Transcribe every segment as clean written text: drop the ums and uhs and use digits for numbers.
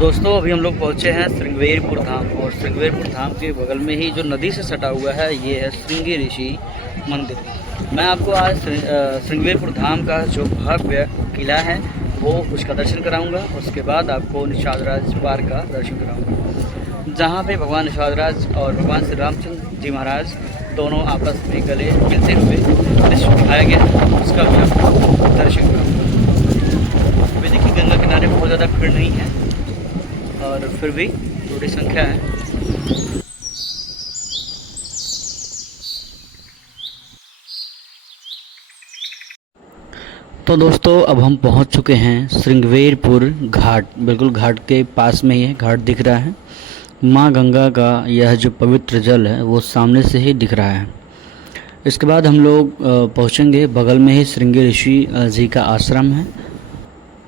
दोस्तों अभी हम लोग पहुंचे हैं श्रृंगेरपुर धाम। और श्रृंगेरपुर धाम के बगल में ही जो नदी से सटा हुआ है ये है श्रृंगी ऋषि मंदिर। मैं आपको आज श्रृंगेरपुर धाम का जो भव्य किला है वो उसका दर्शन कराऊंगा। उसके बाद आपको निषाद राज पार्क का दर्शन कराऊंगा, जहाँ पे भगवान निषाद राज और भगवान श्री रामचंद्र जी महाराज दोनों आपस में गले मिलते हुए दृश्य दिखाया गया है, उसका भी आपको दर्शन कराऊंगा। अभी देखिए गंगा किनारे बहुत ज़्यादा भीड़ नहीं है और फिर भी थोड़ी संख्या है। तो दोस्तों अब हम पहुंच चुके हैं श्रृंगेरपुर घाट। बिल्कुल घाट के पास में ही है, घाट दिख रहा है। माँ गंगा का यह जो पवित्र जल है वो सामने से ही दिख रहा है। इसके बाद हम लोग पहुंचेंगे, बगल में ही श्रृंगी ऋषि जी का आश्रम है,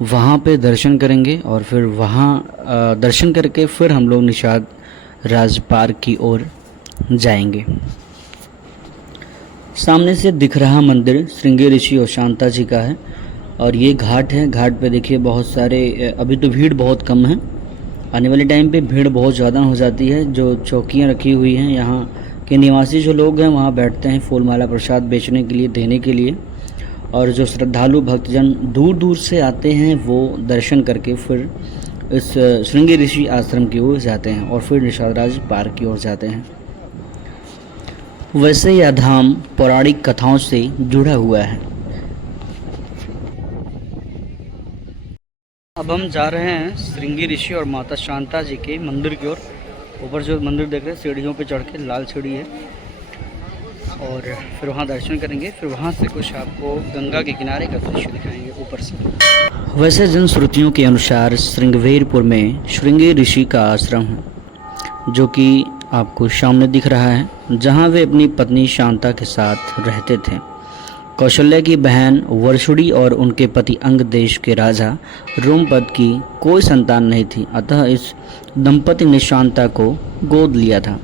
वहाँ पे दर्शन करेंगे और फिर वहाँ दर्शन करके फिर हम लोग निषाद राज पार्क की ओर जाएंगे। सामने से दिख रहा मंदिर श्रृंगी ऋषि और शांता जी का है और ये घाट है। घाट पे देखिए बहुत सारे, अभी तो भीड़ बहुत कम है, आने वाले टाइम पे भीड़ बहुत ज़्यादा हो जाती है। जो चौकियाँ रखी हुई हैं, यहाँ के निवासी जो लोग हैं वहाँ बैठते हैं फूल माला प्रसाद बेचने के लिए, देने के लिए। और जो श्रद्धालु भक्तजन दूर दूर से आते हैं वो दर्शन करके फिर इस श्रृंगी ऋषि आश्रम की ओर जाते हैं और फिर निषाद राज पार्क की ओर जाते हैं। वैसे यह धाम पौराणिक कथाओं से जुड़ा हुआ है। अब हम जा रहे हैं श्रृंगी ऋषि और माता शांता जी के मंदिर की ओर। ऊपर जो मंदिर देख रहे हैं सीढ़ियों पे चढ़ के, लाल सीढ़ी है, और फिर वहाँ दर्शन करेंगे। फिर वहाँ से कुछ आपको गंगा के किनारे का दृश्य दिखाएंगे ऊपर से। वैसे जनश्रुतियों के अनुसार श्रृंगेरपुर में श्रृंगी ऋषि का आश्रम है, जो कि आपको सामने दिख रहा है, जहाँ वे अपनी पत्नी शांता के साथ रहते थे। कौशल्या की बहन वर्षुड़ी और उनके पति अंग देश के राजा रोमपद की कोई संतान नहीं थी, अतः इस दंपति ने शांता को गोद लिया था।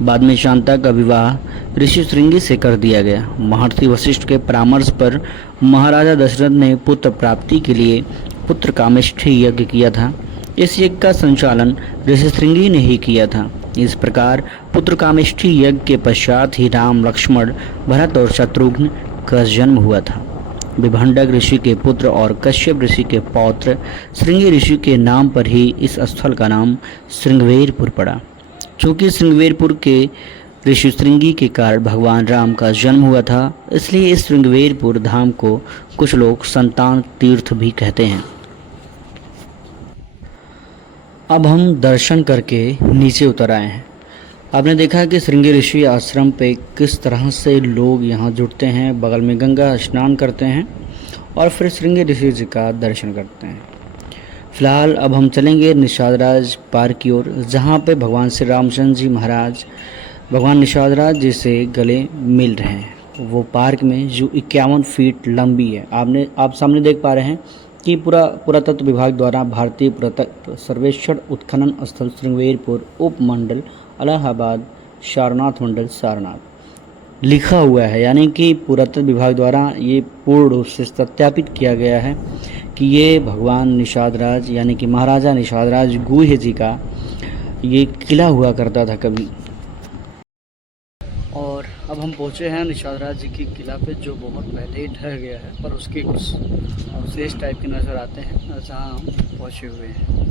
बाद में शांता का विवाह ऋषि श्रृंगी से कर दिया गया। महर्षि वशिष्ठ के परामर्श पर महाराजा दशरथ ने पुत्र प्राप्ति के लिए पुत्र कामेष्ठी यज्ञ किया था। इस यज्ञ का संचालन ऋषि श्रृंगी ने ही किया था। इस प्रकार पुत्र कामेष्ठी यज्ञ के पश्चात ही राम, लक्ष्मण, भरत और शत्रुघ्न का जन्म हुआ था। विभंडक ऋषि के पुत्र और कश्यप ऋषि के पौत्र श्रृंगी ऋषि के नाम पर ही इस स्थल का नाम श्रृंगेरपुर पड़ा। चूँकि श्रृंगेरपुर के ऋषि श्रृंगी के कारण भगवान राम का जन्म हुआ था, इसलिए इस श्रृंगेरपुर धाम को कुछ लोग संतान तीर्थ भी कहते हैं। अब हम दर्शन करके नीचे उतर आए हैं। आपने देखा कि श्रृंगी ऋषि आश्रम पे किस तरह से लोग यहाँ जुटते हैं, बगल में गंगा स्नान करते हैं और फिर श्रृंगी ऋषि जी का दर्शन करते हैं। फिलहाल अब हम चलेंगे निषाद राज पार्क की ओर, जहाँ पे भगवान श्री रामचंद्र जी महाराज भगवान निषाद राज जी से गले मिल रहे हैं। वो पार्क में जो 51 फीट लंबी है। आप सामने देख पा रहे हैं कि पुरातत्व विभाग द्वारा भारतीय पुरातत्व सर्वेक्षण उत्खनन स्थल श्रृंगेरपुर उप मंडल इलाहाबाद सारनाथ मंडल सारनाथ लिखा हुआ है, यानी कि पुरातत्व विभाग द्वारा ये पूर्ण रूप से सत्यापित किया गया है कि ये भगवान निषाद राज यानी कि महाराजा निषाद राज गुह्य जी का ये किला हुआ करता था कभी। और अब हम पहुँचे हैं निषाद राज जी की किला पे, जो बहुत पहले ही ढह गया है, पर उसके कुछ अवशेष टाइप के नज़र आते हैं जहाँ हम पहुँचे हुए हैं।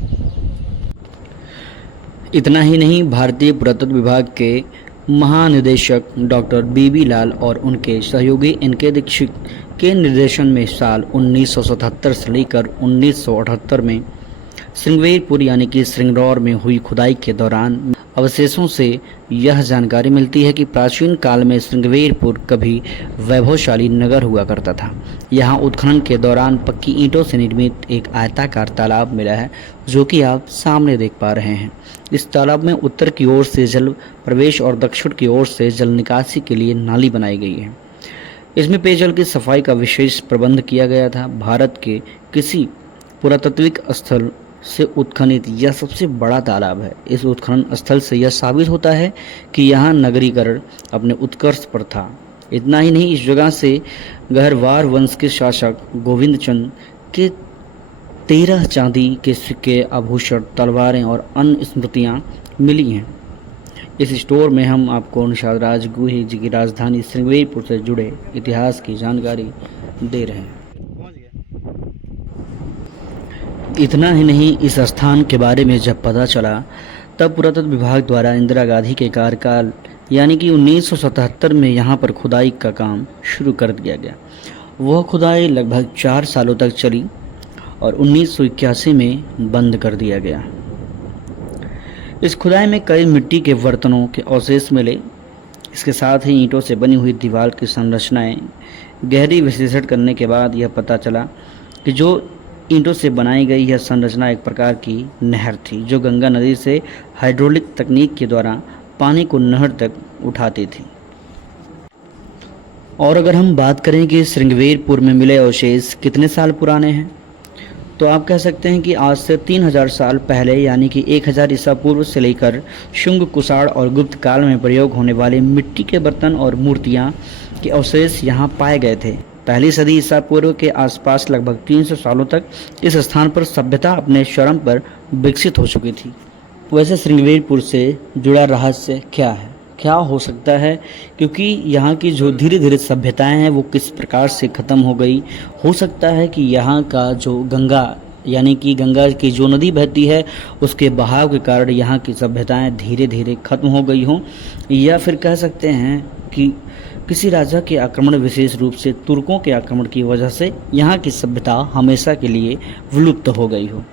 इतना ही नहीं, भारतीय पुरातत्व विभाग के महानिदेशक डॉक्टर बीबी लाल और उनके सहयोगी इनके दीक्षित के निर्देशन में साल 1977 से लेकर 1978 में श्रृंगेरपुर यानी कि श्रृंगरौर में हुई खुदाई के दौरान अवशेषों से यह जानकारी मिलती है कि प्राचीन काल में श्रृंगेरपुर कभी वैभवशाली नगर हुआ करता था। यहाँ उत्खनन के दौरान पक्की ईंटों से निर्मित एक आयताकार तालाब मिला है, जो कि आप सामने देख पा रहे हैं। इस तालाब में उत्तर की ओर से जल प्रवेश और दक्षिण की ओर से जल निकासी के लिए नाली बनाई गई है। इसमें पेयजल की सफाई का विशेष प्रबंध किया गया था। भारत के किसी पुरातात्विक स्थल से उत्खनित यह सबसे बड़ा तालाब है। इस उत्खनन स्थल से यह साबित होता है कि यहाँ नगरीकरण अपने उत्कर्ष पर था। इतना ही नहीं, इस जगह से गहरवार वंश के शासक गोविंद चंद के 13 चांदी के सिक्के, आभूषण, तलवारें और अन्य स्मृतियाँ मिली हैं। इस स्टोर में हम आपको निषाद राज गुहे जी की राजधानी श्रृंगेरपुर से जुड़े इतिहास की जानकारी दे रहे हैं। इतना ही नहीं, इस स्थान के बारे में जब पता चला तब पुरातत्व विभाग द्वारा इंदिरा गांधी के कार्यकाल यानी कि 1977 में यहाँ पर खुदाई का काम शुरू कर दिया गया। वह खुदाई लगभग 4 सालों तक चली और 1981 में बंद कर दिया गया। इस खुदाई में कई मिट्टी के बर्तनों के अवशेष मिले। इसके साथ ही ईंटों से बनी हुई दीवार की संरचनाएं गहरी विश्लेषण करने के बाद यह पता चला कि जो ईंटों से बनाई गई यह संरचना एक प्रकार की नहर थी, जो गंगा नदी से हाइड्रोलिक तकनीक के द्वारा पानी को नहर तक उठाती थी। और अगर हम बात करें कि श्रृंगेरपुर में मिले अवशेष कितने साल पुराने हैं, तो आप कह सकते हैं कि आज से 3000 साल पहले यानी कि 1000 ईसा पूर्व से लेकर शुंग, कुषाण और गुप्त काल में प्रयोग होने वाले मिट्टी के बर्तन और मूर्तियां के अवशेष यहां पाए गए थे। पहली सदी ईसा पूर्व के आसपास लगभग 300 सालों तक इस स्थान पर सभ्यता अपने चरम पर विकसित हो चुकी थी। वैसे श्रृंगेरपुर से जुड़ा रहस्य क्या है, क्या हो सकता है, क्योंकि यहाँ की जो धीरे धीरे सभ्यताएं हैं वो किस प्रकार से ख़त्म हो गई। हो सकता है कि यहाँ का जो गंगा यानी कि गंगा की जो नदी बहती है उसके बहाव के कारण यहाँ की सभ्यताएं धीरे धीरे ख़त्म हो गई हों, या फिर कह सकते हैं कि किसी राजा के आक्रमण, विशेष रूप से तुर्कों के आक्रमण की वजह से यहाँ की सभ्यता हमेशा के लिए विलुप्त हो गई हो।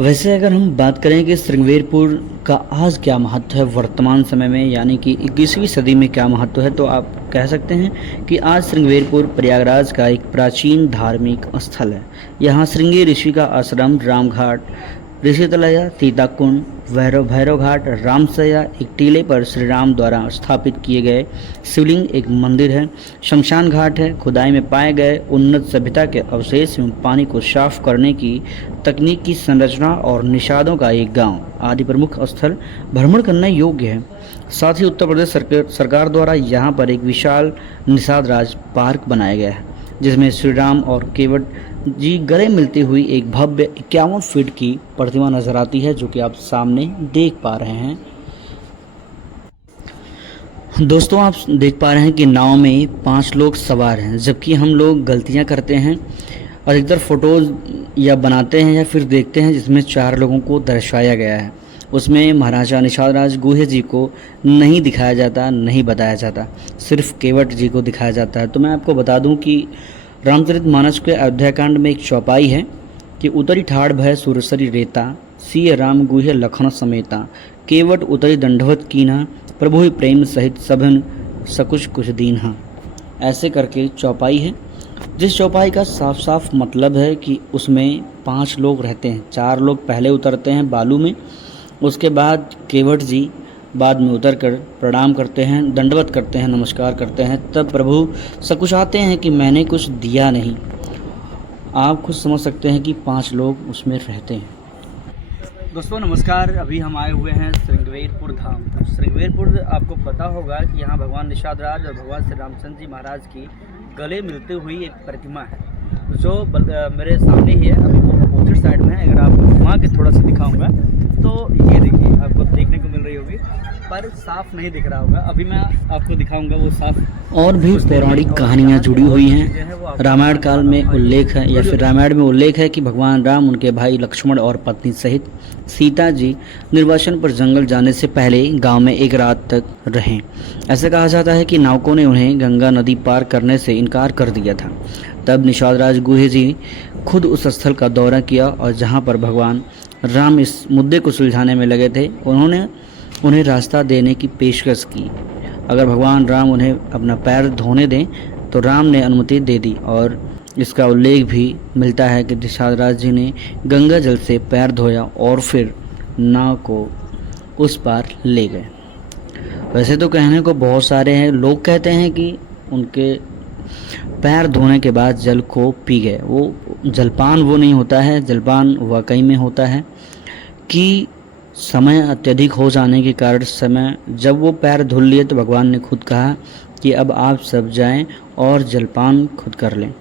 वैसे अगर हम बात करें कि श्रृंगेरपुर का आज क्या महत्व है वर्तमान समय में यानी कि 21वीं सदी में क्या महत्व है, तो आप कह सकते हैं कि आज श्रृंगेरपुर प्रयागराज का एक प्राचीन धार्मिक स्थल है। यहाँ श्रृंगी ऋषि का आश्रम, रामघाट, ऋषितलया, सीताकुंड, भैरव घाट, रामसया, एक टीले पर श्री राम द्वारा स्थापित किए गए शिवलिंग, एक मंदिर है, शमशान घाट है, खुदाई में पाए गए उन्नत सभ्यता के अवशेष एवं पानी को साफ करने की तकनीक की संरचना और निषादों का एक गांव आदि प्रमुख स्थल भ्रमण करने योग्य है। साथ ही उत्तर प्रदेश सरकार द्वारा यहाँ पर एक विशाल निषाद राज पार्क बनाया गया है, जिसमें श्री राम और केवट जी गले मिलती हुई एक भव्य 51 फीट की प्रतिमा नजर आती है, जो कि आप सामने देख पा रहे हैं। दोस्तों, आप देख पा रहे हैं कि नाव में 5 लोग सवार हैं, जबकि हम लोग गलतियां करते हैं, अधिकतर फोटोज या बनाते हैं या फिर देखते हैं जिसमें 4 लोगों को दर्शाया गया है। उसमें महाराजा निषाद राज गुहे जी को नहीं दिखाया जाता, नहीं बताया जाता, सिर्फ केवट जी को दिखाया जाता है। तो मैं आपको बता दूं कि रामचरितमानस के अयोध्याकांड में एक चौपाई है कि उतरी ठाड़ भय सुरसरी रेता, सिय राम गुहे लखन समेता, केवट उतरी दंडवत कीन्हा, प्रभु ही प्रेम सहित सभन सकुच कुछ दीन्हा। ऐसे करके चौपाई है, जिस चौपाई का साफ साफ मतलब है कि उसमें 5 लोग रहते हैं। 4 लोग पहले उतरते हैं बालू में, उसके बाद केवट जी बाद में उतरकर प्रणाम करते हैं, दंडवत करते हैं, नमस्कार करते हैं, तब प्रभु सकुचाते हैं कि मैंने कुछ दिया नहीं। आप खुद समझ सकते हैं कि 5 लोग उसमें रहते हैं। दोस्तों नमस्कार, अभी हम आए हुए हैं श्रृंगेरपुर धाम। श्रृंगेरपुर आपको पता होगा कि यहाँ भगवान निषाद राज और भगवान श्री रामचंद्र जी महाराज की गले मिलती हुई एक प्रतिमा है, जो मेरे सामने ही है। अभी वो अपोजिट साइड में है, अगर आपको वहाँ के थोड़ा सा दिखाऊंगा तो ये देखिए आपको देखने को मिल रही होगी, पर साफ नहीं दिख रहा होगा। अभी मैं आपको दिखाऊंगा वो साफ। और भी पौराणिक कहानियाँ जुड़ी हुई हैं। रामायण काल में उल्लेख है या फिर रामायण में उल्लेख है कि भगवान राम, उनके भाई लक्ष्मण और पत्नी सहित सीता जी निर्वासन पर जंगल जाने से पहले गांव में एक रात तक रहे। ऐसा कहा जाता है कि नावकों ने उन्हें गंगा नदी पार करने से इनकार कर दिया था। तब निषाद राज गुहे जी खुद उस स्थल का दौरा किया और जहाँ पर भगवान राम इस मुद्दे को सुलझाने में लगे थे, उन्होंने उन्हें रास्ता देने की पेशकश की। अगर भगवान राम उन्हें अपना पैर धोने दें तो राम ने अनुमति दे दी, और इसका उल्लेख भी मिलता है कि निषाद राज जी ने गंगा जल से पैर धोया और फिर नाव को उस पार ले गए। वैसे तो कहने को बहुत सारे हैं। लोग कहते हैं कि उनके पैर धोने के बाद जल को पी गए। वो जलपान वो नहीं होता है, जलपान वाकई में होता है कि समय अत्यधिक हो जाने के कारण समय जब वो पैर धुल लिए तो भगवान ने खुद कहा कि अब आप सब जाएं और जलपान खुद कर लें।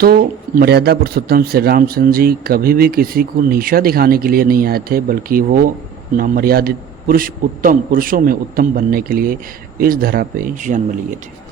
तो मर्यादा पुरुषोत्तम श्री रामचंद्र जी कभी भी किसी को नीचा दिखाने के लिए नहीं आए थे, बल्कि वो अपना मर्यादित पुरुषों में उत्तम बनने के लिए इस धरा पे जन्म लिए थे।